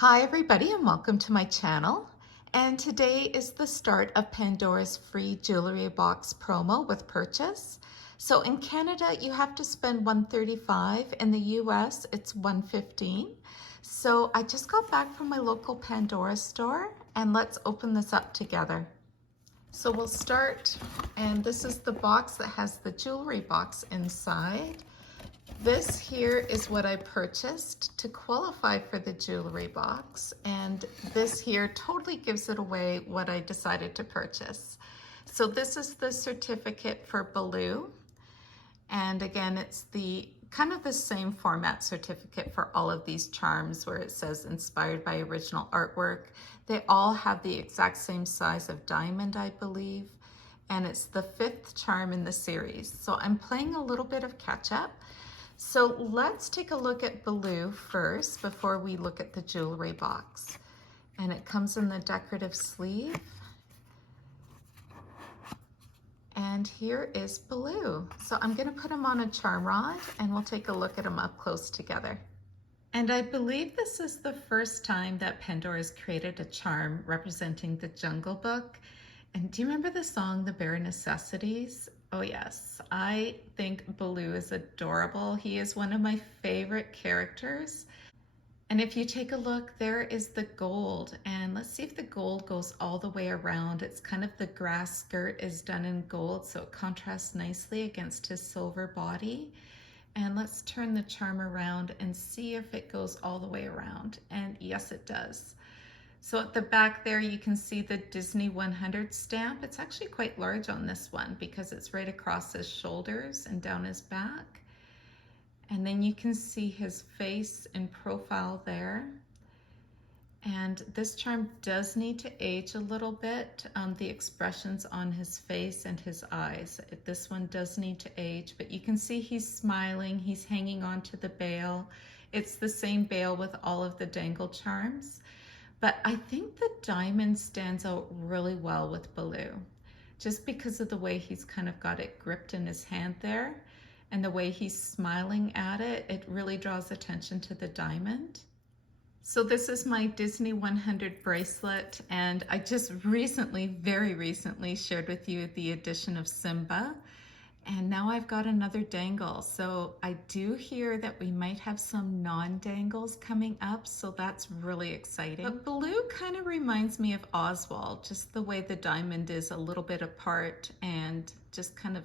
Hi everybody and welcome to my channel. And today is the start of Pandora's free jewelry box promo with purchase. So in Canada you have to spend $135, in the US it's $115. So I just got back from my local Pandora store and let's open this up together. So we'll start, and this is the box that has the jewelry box inside. This here is what I purchased to qualify for the jewelry box, and this here totally gives it away what I decided to purchase. So this is the certificate for Baloo, and again it's the kind of the same format certificate for all of these charms where it says inspired by original artwork. They all have the exact same size of diamond, I believe, and it's the 5th charm in the series. So I'm playing a little bit of catch up. So let's take a look at Baloo first before we look at the jewelry box. And it comes in the decorative sleeve. And here is Baloo. So I'm going to put him on a charm rod and we'll take a look at him up close together. And I believe this is the first time that Pandora's created a charm representing the Jungle Book. And do you remember the song, The Bare Necessities? Oh yes, I think Baloo is adorable. He is one of my favorite characters. And if you take a look, there is the gold. And let's see if the gold goes all the way around. It's kind of the grass skirt is done in gold, so it contrasts nicely against his silver body. And let's turn the charm around and see if it goes all the way around. And yes, it does. So at the back there, you can see the Disney 100 stamp. It's actually quite large on this one because it's right across his shoulders and down his back. And then you can see his face in profile there. And this charm does need to age a little bit. The expressions on his face and his eyes. This one does need to age, but you can see he's smiling. He's hanging on to the bail. It's the same bail with all of the dangle charms. But I think the diamond stands out really well with Baloo, just because of the way he's kind of got it gripped in his hand there, and the way he's smiling at it, it really draws attention to the diamond. So this is my Disney 100 bracelet, and I just recently, very recently, shared with you the addition of Simba. And now I've got another dangle. So I do hear that we might have some non-dangles coming up, so that's really exciting. But Baloo kind of reminds me of Oswald, just the way the diamond is a little bit apart and just kind of,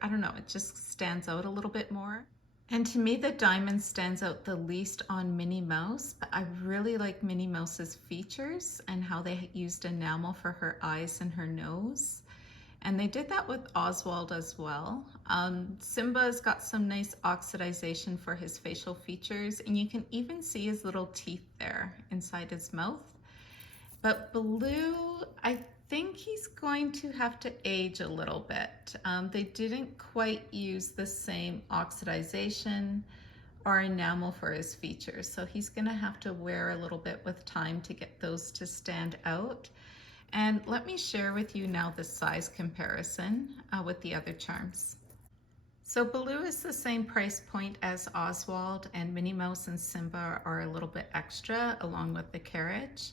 I don't know, it just stands out a little bit more. And to me, the diamond stands out the least on Minnie Mouse, but I really like Minnie Mouse's features and how they used enamel for her eyes and her nose. And they did that with Oswald as well. Simba's got some nice oxidization for his facial features, and you can even see his little teeth there inside his mouth. But Baloo, I think he's going to have to age a little bit. They didn't quite use the same oxidization or enamel for his features, so he's gonna have to wear a little bit with time to get those to stand out. And let me share with you now the size comparison with the other charms. So Baloo is the same price point as Oswald, and Minnie Mouse and Simba are a little bit extra along with the carriage.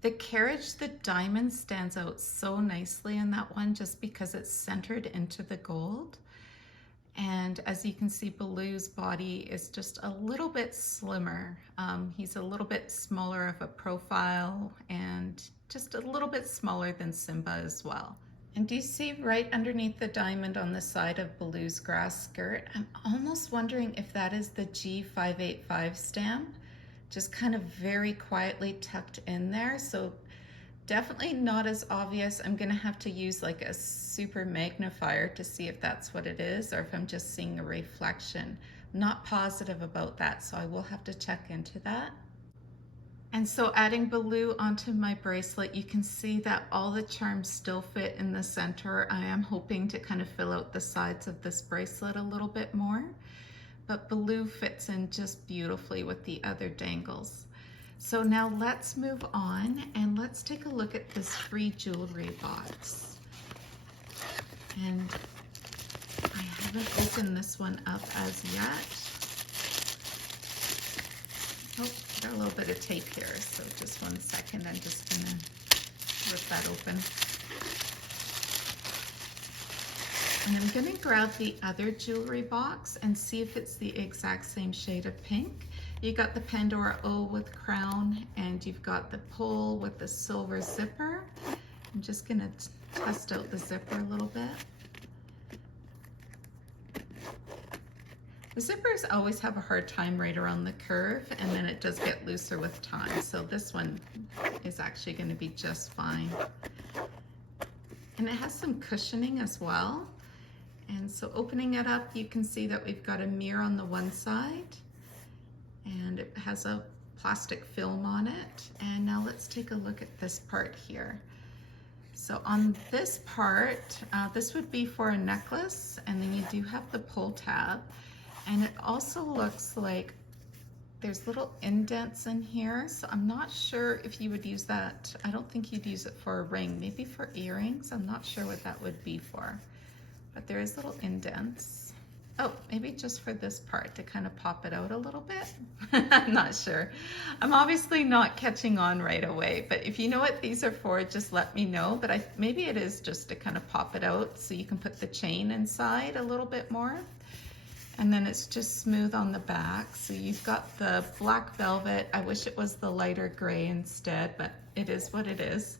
The carriage, the diamond stands out so nicely in that one just because it's centered into the gold. And as you can see, Baloo's body is just a little bit slimmer. He's a little bit smaller of a profile and just a little bit smaller than Simba as well. And do you see right underneath the diamond on the side of Baloo's grass skirt? I'm almost wondering if that is the G585 stamp, just kind of very quietly tucked in there. So definitely not as obvious. I'm gonna have to use like a super magnifier to see if that's what it is or if I'm just seeing a reflection. I'm not positive about that, so I will have to check into that. And so adding Baloo onto my bracelet, you can see that all the charms still fit in the center. I am hoping to kind of fill out the sides of this bracelet a little bit more, but Baloo fits in just beautifully with the other dangles. So now let's move on and let's take a look at this free jewelry box. And I haven't opened this one up as yet. Oh, got a little bit of tape here, so just 1 second. I'm just gonna rip that open. And I'm gonna grab the other jewelry box and see if it's the exact same shade of pink. You got the Pandora O with crown, and you've got the pole with the silver zipper. I'm just gonna test out the zipper a little bit. The zippers always have a hard time right around the curve, and then it does get looser with time. So this one is actually gonna be just fine. And it has some cushioning as well. And so opening it up, you can see that we've got a mirror on the one side, and it has a plastic film on it. And now let's take a look at this part here. So on this part, this would be for a necklace, and then you do have the pull tab. And it also looks like there's little indents in here. So I'm not sure if you would use that. I don't think you'd use it for a ring, maybe for earrings. I'm not sure what that would be for. But there is little indents. Oh, maybe just for this part to kind of pop it out a little bit. I'm not sure. I'm obviously not catching on right away, but if you know what these are for, just let me know. But maybe it is just to kind of pop it out so you can put the chain inside a little bit more. And then it's just smooth on the back. So you've got the black velvet. I wish it was the lighter gray instead, but it is what it is.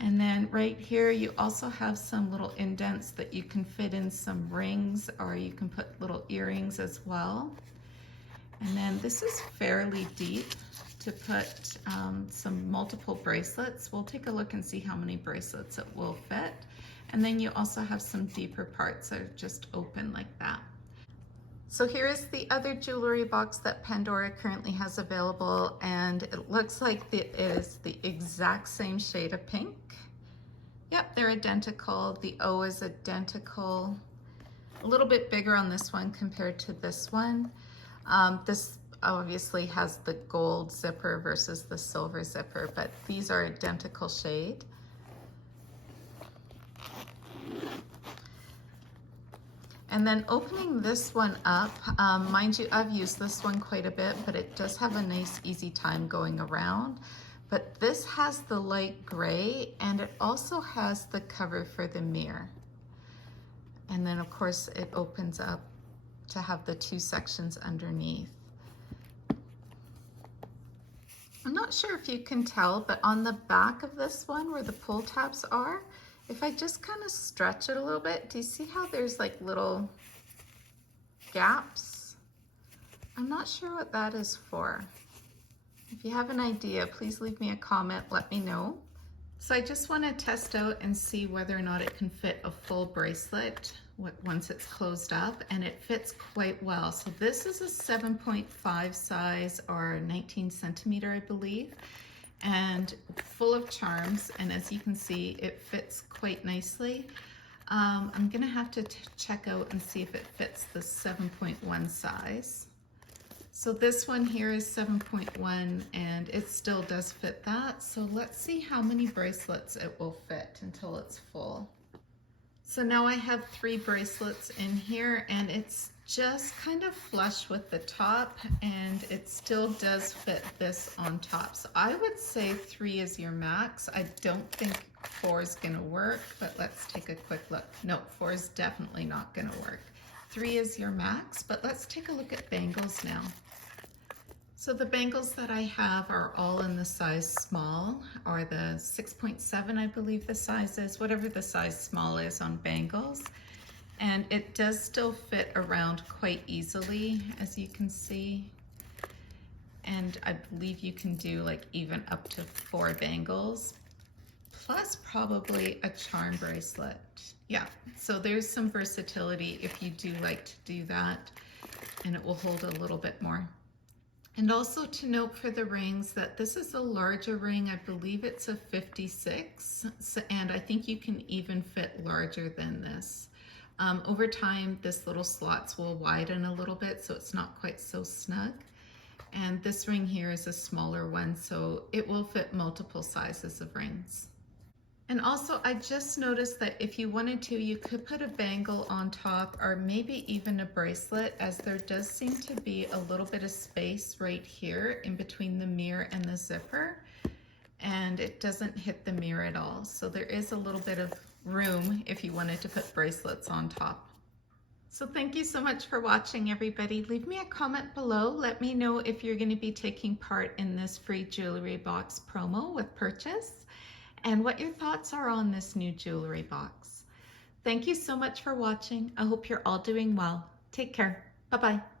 And then right here, you also have some little indents that you can fit in some rings, or you can put little earrings as well. And then this is fairly deep to put some multiple bracelets. We'll take a look and see how many bracelets it will fit. And then you also have some deeper parts that are just open like that. So here is the other jewelry box that Pandora currently has available, and it looks like it is the exact same shade of pink. Yep, they're identical. The O is identical. A little bit bigger on this one compared to this one. This obviously has the gold zipper versus the silver zipper, but these are identical shade. And then opening this one up, mind you, I've used this one quite a bit, but it does have a nice easy time going around. But this has the light gray, and it also has the cover for the mirror. And then of course it opens up to have the 2 sections underneath. I'm not sure if you can tell, but on the back of this one where the pull tabs are, if I just kind of stretch it a little bit, do you see how there's like little gaps? I'm not sure what that is for. If you have an idea, please leave me a comment, let me know. So I just want to test out and see whether or not it can fit a full bracelet once it's closed up, and it fits quite well. So this is a 7.5 size, or 19 centimeter, I believe, and full of charms, and as you can see, it fits quite nicely. I'm gonna have to check out and see if it fits the 7.1 size. So this one here is 7.1, and it still does fit that. So let's see how many bracelets it will fit until it's full. So now I have 3 bracelets in here, and it's just kind of flush with the top, and it still does fit this on top. So I would say 3 is your max. I don't think 4 is gonna work, but let's take a quick look. No, 4 is definitely not gonna work. 3 is your max, but let's take a look at bangles now. So the bangles that I have are all in the size small, or the 6.7, I believe the size is, whatever the size small is on bangles. And it does still fit around quite easily, as you can see. And I believe you can do like even up to 4 bangles, plus probably a charm bracelet. Yeah, so there's some versatility if you do like to do that, and it will hold a little bit more. And also to note for the rings that this is a larger ring. I believe it's a 56, and I think you can even fit larger than this. Over time, this little slots will widen a little bit, so it's not quite so snug. And this ring here is a smaller one, so it will fit multiple sizes of rings. And also, I just noticed that if you wanted to, you could put a bangle on top or maybe even a bracelet, as there does seem to be a little bit of space right here in between the mirror and the zipper, and it doesn't hit the mirror at all. So there is a little bit of room if you wanted to put bracelets on top. So thank you so much for watching, everybody. Leave me a comment below. Let me know if you're going to be taking part in this free jewelry box promo with purchase, and what your thoughts are on this new jewelry box. Thank you so much for watching. I hope you're all doing well. Take care. Bye-bye.